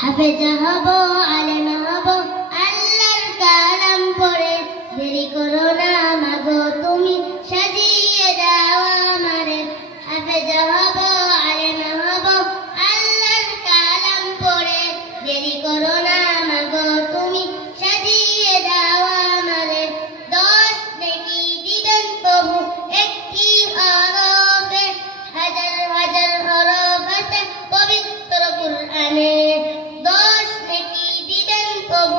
হাফেজা হব, আলেম হব, আল্লাহর কালাম পড়ে। দেরি করো না মাগো তুমি, সাজিয়ে দাও আমারে। হাফেজা হব, আলেম হব, আল্লাহর কালাম পড়ে। দেরি করো না মাগো তুমি, সাজিয়ে দাও আমারে। 10 নেকি দিবেন প্রভু একটি হরফে, হাজার হাজার হরফ আছে পবিত্র কুরআনে। 10 নেকি দিবেন প্রভু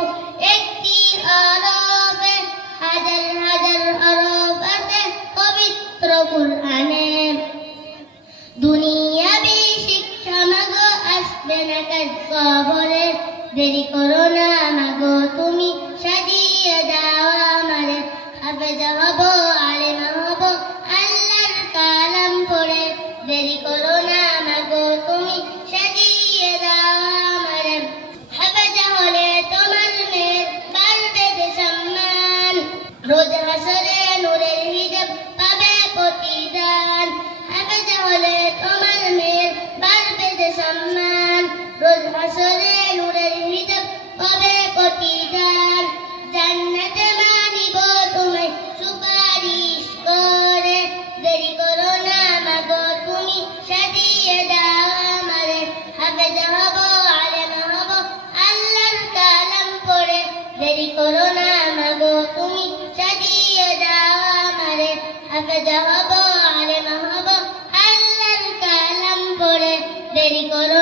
একটি হরফে, হাজার হাজার হরফ আছে পবিত্র কুরআনে। দুনিয়াবি শিক্ষা মাগো আসবে না কাজ কবরে। দেরি করো না মাগো তুমি, সাজিয়ে দাও আমারে। হাফেজা হব, আলেম হব, আল্লাহর কালাম পড়ে। দেরি করো না মাগো তুমি, সাজিয়ে দাও আমারে। হাফেজা হলে তোমার মেয়ের বাড়বে যে সম্মান, রোজ হাসরে নূরের হিজাব পাবে প্রতিদান। হাফেজা হলে তোমার মেয়ের বাড়বে যে সম্মান, রোজ হাসরে নূরের হিজাব পাবে প্রতিদান। জান্নাতে মানিব তোমায় সুপারিশ করে। দেরি করো না মাগো তুমি, সাজিয়ে দাও আমারে। হাফেজা হব, আলেম হব, আল্লাহর কালাম পড়ে। দেরি করো না মাগো তুমি, সাজিয়ে দাও আমারে। হাফেজা হব, আলেম হব, আল্লাহর কালাম পড়ে। দেরি করো